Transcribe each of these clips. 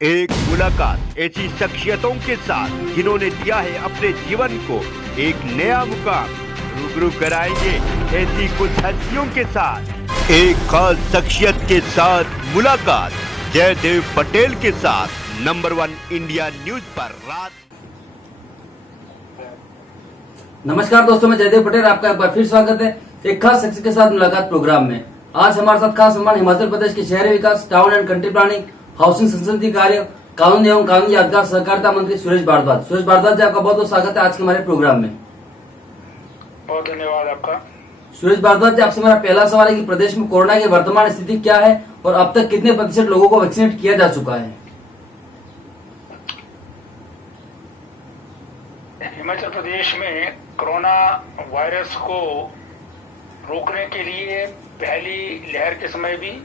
एक मुलाकात ऐसी शख्सियतों के साथ जिन्होंने दिया है अपने जीवन को एक नया मुकाम। रूबरू कराएंगे ऐसी कुछ हस्तियों के साथ एक खास शख्सियत के साथ मुलाकात। जयदेव पटेल के साथ नंबर 1 इंडिया न्यूज पर रात। नमस्कार दोस्तों, मैं जयदेव पटेल, आपका एक बार फिर स्वागत है एक खास शख्सियत के साथ मुलाकात प्रोग्राम में। आज हमारे साथ खास मेहमान हिमाचल प्रदेश के शहरी विकास, town and country planning, housing संसदीय कार्य, कानून एवं कानूनी यादगार सहकारिता मंत्री सुरेश भारद्वाज। सुरेश भारद्वाज जी, आपका बहुत बहुत स्वागत है आज के हमारे प्रोग्राम में। बहुत धन्यवाद आपका। सुरेश भारद्वाज जी, आपसे मेरा पहला सवाल है कि प्रदेश में कोरोना की वर्तमान स्थिति क्या है और अब तक कितने प्रतिशत लोगों को वैक्सीनेट किया जा चुका है? हिमाचल प्रदेश में कोरोना वायरस को रोकने के लिए पहली लहर के समय भी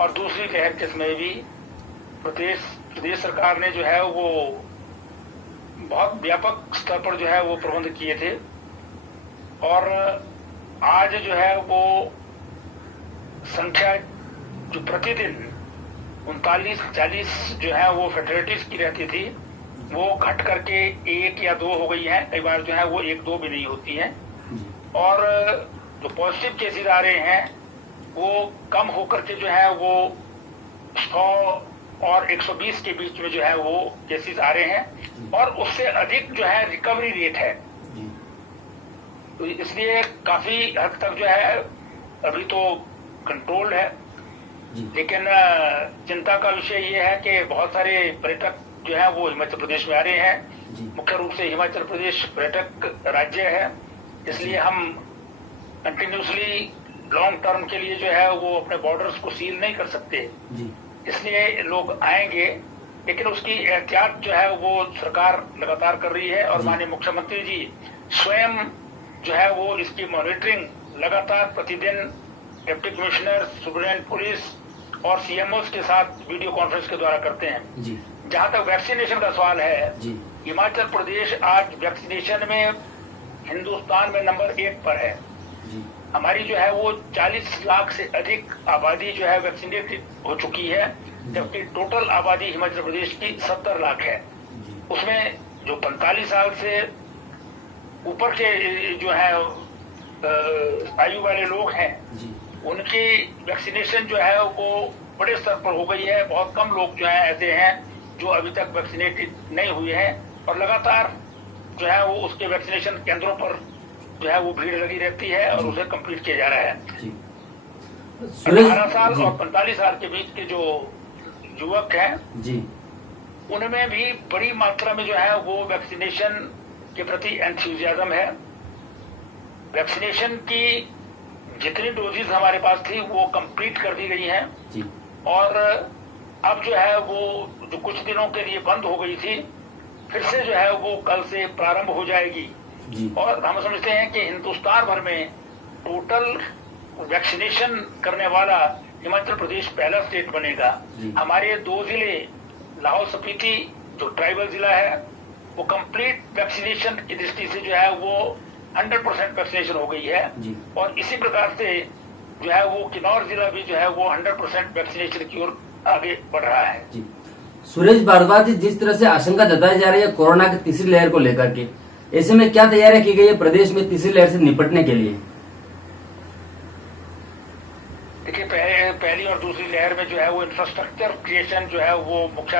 और दूसरी लहर के समय भी प्रदेश सरकार ने जो है वो बहुत व्यापक स्तर पर जो है वो प्रबंध किए थे। और आज जो है वो संख्या जो प्रतिदिन 39-40 जो है वो फैटलिटीज की रहती थी, वो घट करके 1 या 2 हो गई है। कई बार जो है वो 1-2 भी नहीं होती है। और जो पॉजिटिव केसेस आ रहे हैं वो कम होकर के जो है वो 100 और 120 के बीच में जो है वो केसेस आ रहे हैं और उससे अधिक जो है रिकवरी रेट है। तो इसलिए काफी हद तक जो है अभी तो कंट्रोल है। लेकिन चिंता का विषय ये है कि बहुत सारे पर्यटक जो है वो हिमाचल प्रदेश में आ रहे हैं। मुख्य रूप से हिमाचल प्रदेश पर्यटक राज्य है, इसलिए हम कंटिन्यूसली लॉन्ग टर्म के लिए जो है वो अपने बॉर्डर्स को सील नहीं कर सकते। इसलिए लोग आएंगे, लेकिन उसकी एहतियात जो है वो सरकार लगातार कर रही है। और माननीय मुख्यमंत्री जी स्वयं जो है वो इसकी मॉनिटरिंग लगातार प्रतिदिन डिप्टी कमिश्नर, सुप्रीडेंट पुलिस और सीएमओ के साथ वीडियो कॉन्फ्रेंस के द्वारा करते हैं। जहां तक वैक्सीनेशन का सवाल है, हिमाचल प्रदेश आज वैक्सीनेशन में हिंदुस्तान में नंबर 1 पर है। हमारी जो है वो 40 लाख से अधिक आबादी जो है वैक्सीनेटेड हो चुकी है, जबकि टोटल आबादी हिमाचल प्रदेश की 70 लाख है। उसमें जो 45 साल से ऊपर के जो है आयु वाले लोग हैं, उनकी वैक्सीनेशन जो है वो बड़े स्तर पर हो गई है। बहुत कम लोग जो है ऐसे हैं जो अभी तक वैक्सीनेटेड नहीं हुए हैं और लगातार जो है वो उसके वैक्सीनेशन केंद्रों पर जो है वो भीड़ लगी रहती है और उसे कंप्लीट किया जा रहा है। 18 साल और 45 साल के बीच के जो युवक हैं, उनमें भी बड़ी मात्रा में जो है वो वैक्सीनेशन के प्रति एंथुसियाज्म है। वैक्सीनेशन की जितनी डोजेज हमारे पास थी वो कंप्लीट कर दी गई हैं और अब जो है वो जो कुछ दिनों के लिए बंद हो गई थी, फिर से जो है वो कल से प्रारंभ हो जाएगी। और हम समझते हैं कि हिंदुस्तान भर में टोटल वैक्सीनेशन करने वाला हिमाचल प्रदेश पहला स्टेट बनेगा। हमारे 2 जिले, लाहौल स्पीति जो ट्राइबल जिला है, वो कंप्लीट वैक्सीनेशन की दृष्टि से जो है वो 100% वैक्सीनेशन हो गई है। और इसी प्रकार से जो है वो किन्नौर जिला भी जो है वो 100% वैक्सीनेशन की ओर आगे बढ़ रहा है। सुरेश भारद्वाज जी, जिस तरह से आशंका जताई जा रही है कोरोना की तीसरी लहर को लेकर के, ऐसे में क्या तैयारियां की गई है प्रदेश में तीसरी लहर से निपटने के लिए? देखिए, पहली और दूसरी लहर में जो है वो इंफ्रास्ट्रक्चर क्रिएशन जो है वो मुख्य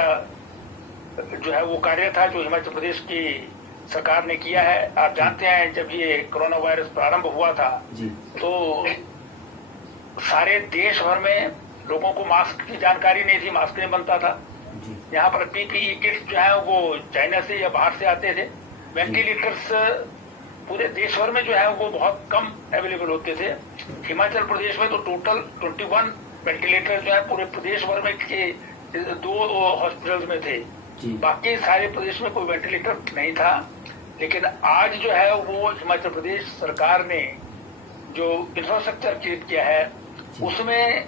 जो है वो कार्य था जो हिमाचल प्रदेश की सरकार ने किया है। आप जानते हैं, जब ये कोरोना वायरस प्रारंभ हुआ था तो सारे देश भर में लोगों को मास्क की जानकारी नहीं थी, मास्क नहीं बनता था। यहाँ पर पीपीई किट्स जो है वो चाइना से या बाहर से आते थे। वेंटिलेटर्स पूरे देश भर में जो है वो बहुत कम अवेलेबल होते थे। हिमाचल प्रदेश में तो टोटल 21 वेंटिलेटर जो है पूरे प्रदेश भर में के 2 हॉस्पिटल्स में थे। बाकी सारे प्रदेश में कोई वेंटिलेटर नहीं था। लेकिन आज जो है वो हिमाचल प्रदेश सरकार ने जो इंफ्रास्ट्रक्चर क्रिएट किया है, उसमें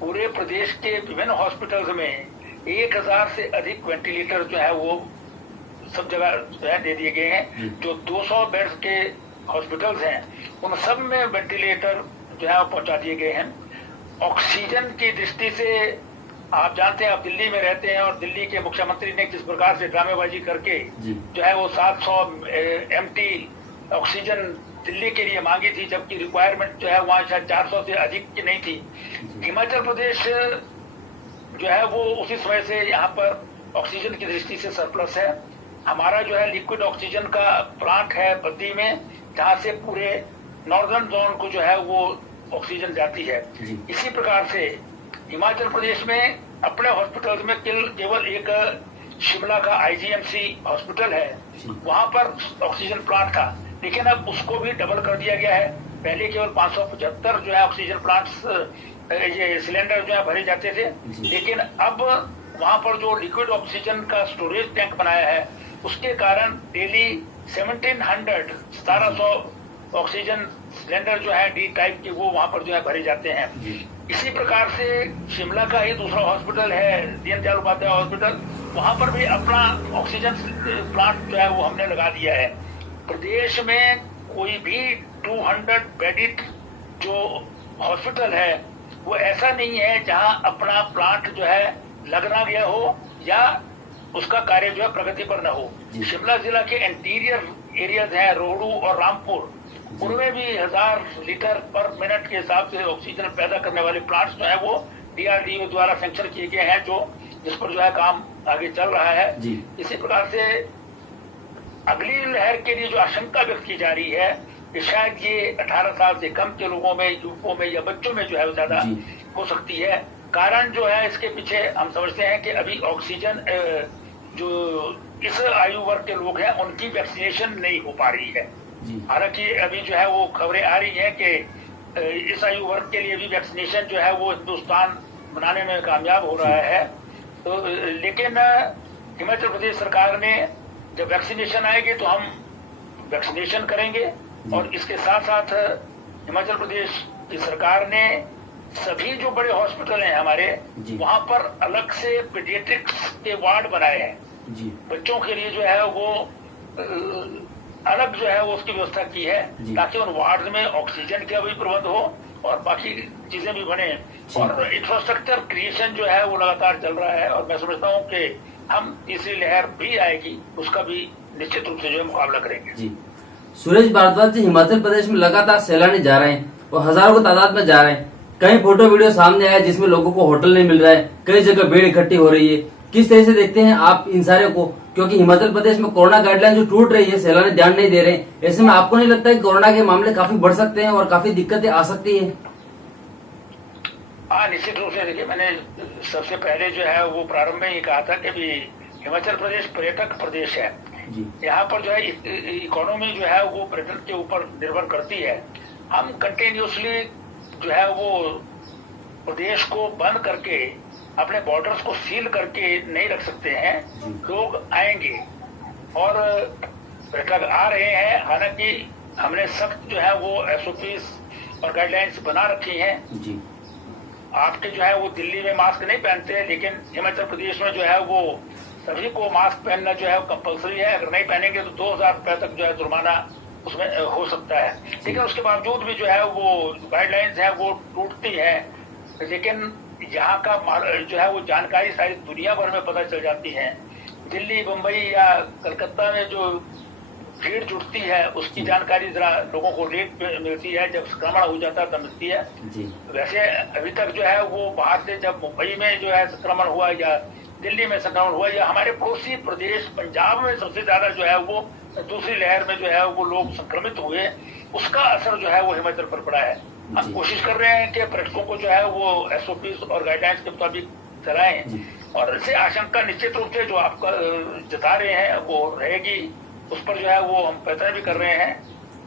पूरे प्रदेश के विभिन्न हॉस्पिटल्स में 1000 से अधिक वेंटिलेटर जो है वो सब जगह जो है दे दिए गए हैं। जो 200 बेड्स के हॉस्पिटल्स हैं उन सब में वेंटिलेटर जो है पहुंचा दिए गए हैं। ऑक्सीजन की दृष्टि से आप जानते हैं, आप दिल्ली में रहते हैं और दिल्ली के मुख्यमंत्री ने किस प्रकार से ड्रामेबाजी करके जो है वो 700 MT ऑक्सीजन दिल्ली के लिए मांगी थी, जबकि रिक्वायरमेंट जो है वहाँ शायद 400 से अधिक की नहीं थी। हिमाचल प्रदेश जो है वो उसी समय से यहाँ पर ऑक्सीजन की दृष्टि से सरप्लस है। हमारा जो है लिक्विड ऑक्सीजन का प्लांट है बद्दी में, जहाँ से पूरे नॉर्दर्न जोन को जो है वो ऑक्सीजन जाती है। इसी प्रकार से हिमाचल प्रदेश में अपने हॉस्पिटल में केवल एक शिमला का IGMC हॉस्पिटल है, वहां पर ऑक्सीजन प्लांट था, लेकिन अब उसको भी डबल कर दिया गया है। पहले केवल 575 जो है ऑक्सीजन प्लांट्स ये सिलेंडर जो है भरे जाते थे, लेकिन अब वहां पर जो लिक्विड ऑक्सीजन का स्टोरेज टैंक बनाया है उसके कारण डेली 1700 ऑक्सीजन सिलेंडर जो है D टाइप के वो वहां पर जो है भरे जाते हैं। इसी प्रकार से शिमला का ही दूसरा हॉस्पिटल है दीनदयाल उपाध्याय हॉस्पिटल, वहां पर भी अपना ऑक्सीजन प्लांट जो है वो हमने लगा दिया है। प्रदेश में कोई भी 200 बेडेड जो हॉस्पिटल है वो ऐसा नहीं है जहां अपना प्लांट जो है लगना गया हो या उसका कार्य जो है प्रगति पर न हो। शिमला जिला के इंटीरियर एरियाज हैं रोहडू और रामपुर, उनमें भी 1000 लीटर पर मिनट के हिसाब से ऑक्सीजन पैदा करने वाले प्लांट्स जो है वो DRDO द्वारा सैंक्शन किए गए हैं, जो जिस पर जो है काम आगे चल रहा है। इसी प्रकार से अगली लहर के लिए जो आशंका व्यक्त की जा रही है कि शायद ये 18 साल से कम के लोगों में, युवकों में या बच्चों में जो है वो ज्यादा हो सकती है। कारण जो है इसके पीछे हम समझते हैं कि अभी ऑक्सीजन जो इस आयु वर्ग के लोग हैं उनकी वैक्सीनेशन नहीं हो पा रही है। हालांकि अभी जो है वो खबरें आ रही हैं कि इस आयु वर्ग के लिए भी वैक्सीनेशन जो है वो हिंदुस्तान बनाने में कामयाब हो रहा है। तो लेकिन हिमाचल प्रदेश सरकार ने जब वैक्सीनेशन आएगी तो हम वैक्सीनेशन करेंगे, और इसके साथ साथ हिमाचल प्रदेश की सरकार ने सभी जो बड़े हॉस्पिटल हैं हमारे वहां पर अलग से पीडियाट्रिक्स के वार्ड बनाए हैं। बच्चों के लिए जो है वो अलग जो है वो उसकी व्यवस्था की है, ताकि उन वार्ड में ऑक्सीजन का भी प्रबंध हो और बाकी चीजें भी बने। और इंफ्रास्ट्रक्चर क्रिएशन जो है वो लगातार चल रहा है, और मैं समझता हूँ कि हम तीसरी लहर भी आएगी उसका भी निश्चित रूप से जो है मुकाबला करेंगे। सुरेश भारद्वाज जी, हिमाचल प्रदेश में लगातार सैलानी जा रहे हैं और हजारों की तादाद में जा रहे हैं। कई फोटो वीडियो सामने आया जिसमें लोगों को होटल नहीं मिल रहा है, कई जगह भीड़ इकट्ठी हो रही है। किस तरह से देखते हैं आप इन सारे को, क्योंकि हिमाचल प्रदेश में कोरोना गाइडलाइन जो टूट रही है, सैलानी ध्यान नहीं दे रहे हैं, ऐसे में आपको नहीं लगता है कि कोरोना के मामले काफी बढ़ सकते हैं और काफी दिक्कतें आ सकती है? हाँ, निश्चित रूप से। देखिए, मैंने सबसे पहले जो है वो प्रारंभ में ही कहा था कि भी हिमाचल प्रदेश पर्यटक प्रदेश है। यहाँ पर जो है इकोनॉमी जो है वो पर्यटन के ऊपर निर्भर करती है। हम कंटिन्यूसली जो है वो प्रदेश को बंद करके अपने बॉर्डर्स को सील करके नहीं रख सकते हैं। लोग आएंगे और पर्यटक आ रहे हैं। हालांकि हमने सख्त जो है वो SOPs और गाइडलाइंस बना रखी हैं। आपके जो है वो दिल्ली में मास्क नहीं पहनते हैं, लेकिन हिमाचल प्रदेश में जो है वो सभी को मास्क पहनना जो है वो कंपल्सरी है। अगर नहीं पहनेंगे तो 2000 रुपए तक जो है जुर्माना उसमें हो सकता है। लेकिन उसके बावजूद भी जो है वो गाइडलाइंस है वो टूटती है। लेकिन यहाँ का जो है वो जानकारी सारी दुनिया भर में पता चल जाती है। दिल्ली, मुंबई या कलकत्ता में जो भीड़ जुटती है उसकी जानकारी जरा लोगों को लेट मिलती है, जब संक्रमण हो जाता है तब मिलती है। वैसे अभी तक जो है वो बाहर से जब मुंबई में जो है संक्रमण हुआ या दिल्ली में संक्रमण हुआ या हमारे पड़ोसी प्रदेश पंजाब में सबसे ज्यादा जो है वो दूसरी लहर में जो है वो लोग संक्रमित हुए, उसका असर जो है वो हिमाचल पर पड़ा है। हम कोशिश कर रहे हैं कि पर्यटकों को जो है वो SOPs और गाइडलाइंस के मुताबिक चलाएं, और इससे आशंका निश्चित रूप से जो आपका जता रहे हैं वो रहेगी। उस पर जो है वो हम प्रयत्न भी कर रहे हैं,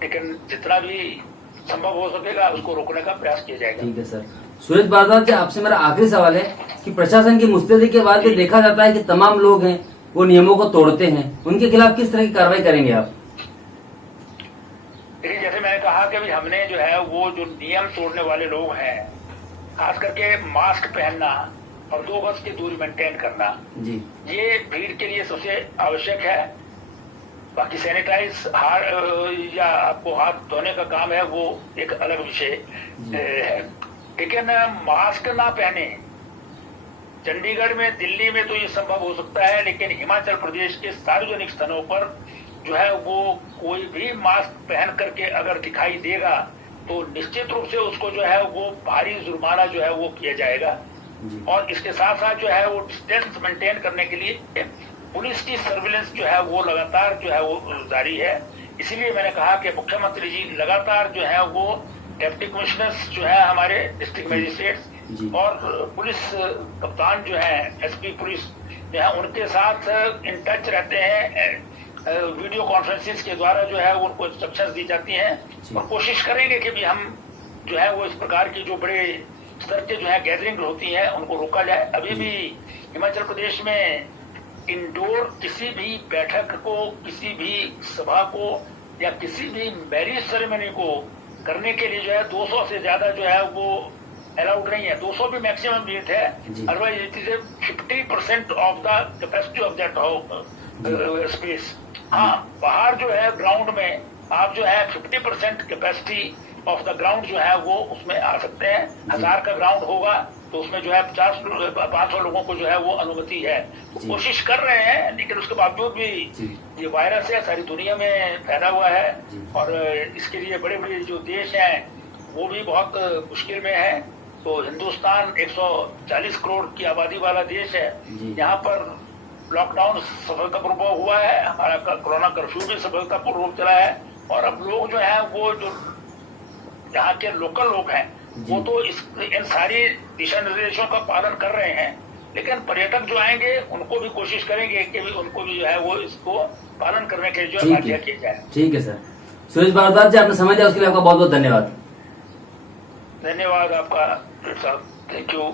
लेकिन जितना भी संभव हो सकेगा उसको रोकने का प्रयास किया जाएगा। ठीक है सर। सुरेश भारद्वाज जी, आपसे मेरा आखिरी सवाल है कि प्रशासन की मुस्तैदी के बाद भी देखा जाता है कि तमाम लोग हैं वो नियमों को तोड़ते हैं, उनके खिलाफ किस तरह की कार्रवाई करेंगे आप? देखिए, जैसे मैंने कहा कि हमने जो है वो जो नियम तोड़ने वाले लोग हैं, खास करके मास्क पहनना और 2 गज की दूरी मेंटेन करना, ये भीड़ के लिए सबसे आवश्यक है। बाकी सैनिटाइज या आपको हाथ धोने का काम है वो एक अलग विषय है। लेकिन मास्क ना पहने चंडीगढ़ में, दिल्ली में तो ये संभव हो सकता है, लेकिन हिमाचल प्रदेश के सार्वजनिक स्थलों पर जो है वो कोई भी मास्क पहन करके अगर दिखाई देगा तो निश्चित रूप से उसको जो है वो भारी जुर्माना जो है वो किया जाएगा। और इसके साथ साथ जो है वो डिस्टेंस मेंटेन करने के लिए पुलिस की सर्विलेंस जो है वो लगातार जो है वो जारी है। इसीलिए मैंने कहा कि मुख्यमंत्री जी लगातार जो है वो डिप्टी कमिश्नर्स जो है हमारे डिस्ट्रिक्ट मजिस्ट्रेट्स और पुलिस कप्तान जो है, एसपी पुलिस जो है, उनके साथ इन टच रहते हैं। वीडियो कॉन्फ्रेंसिस के द्वारा जो है उनको इंस्ट्रक्शंस दी जाती हैं और कोशिश करेंगे कि भी हम जो है वो इस प्रकार की जो बड़े स्तर के जो है गैदरिंग होती है उनको रोका जाए। अभी भी हिमाचल प्रदेश में इंडोर किसी भी बैठक को, किसी भी सभा को या किसी भी मैरिज सेरेमनी को करने के लिए जो है 200 से ज्यादा जो है वो अलाउड नहीं है। 200 भी मैक्सिमम लिमिट है, otherwise it is 50% of the capacity of that space. हाँ, बाहर जो है ग्राउंड में आप जो है 50% कैपेसिटी ऑफ द ग्राउंड जो है वो उसमें आ सकते हैं। 1000 का ग्राउंड होगा तो उसमें जो है 500 लोगों को जो है वो अनुमति है। तो कोशिश कर रहे हैं, लेकिन उसके बावजूद भी ये वायरस है सारी दुनिया में फैला हुआ है और इसके लिए बड़े बड़े जो देश हैं वो भी बहुत मुश्किल में है। तो हिंदुस्तान 140 करोड़ की आबादी वाला देश है, यहाँ पर लॉकडाउन सफलतापूर्वक हुआ है, हमारा कोरोना कर्फ्यू भी सफलतापूर्वक चला है और अब लोग जो है वो जो यहाँ के लोकल लोग हैं वो तो इन सारी दिशा निर्देशों का पालन कर रहे हैं, लेकिन पर्यटक जो आएंगे उनको भी कोशिश करेंगे कि भी उनको भी जो है वो इसको पालन करने के लिए जो है बाध्य किया जाए। ठीक है सर। सुरेश भारद्वाज जी, आपने समय दिया उसके लिए आपका बहुत बहुत धन्यवाद। धन्यवाद आपका, थैंक यू।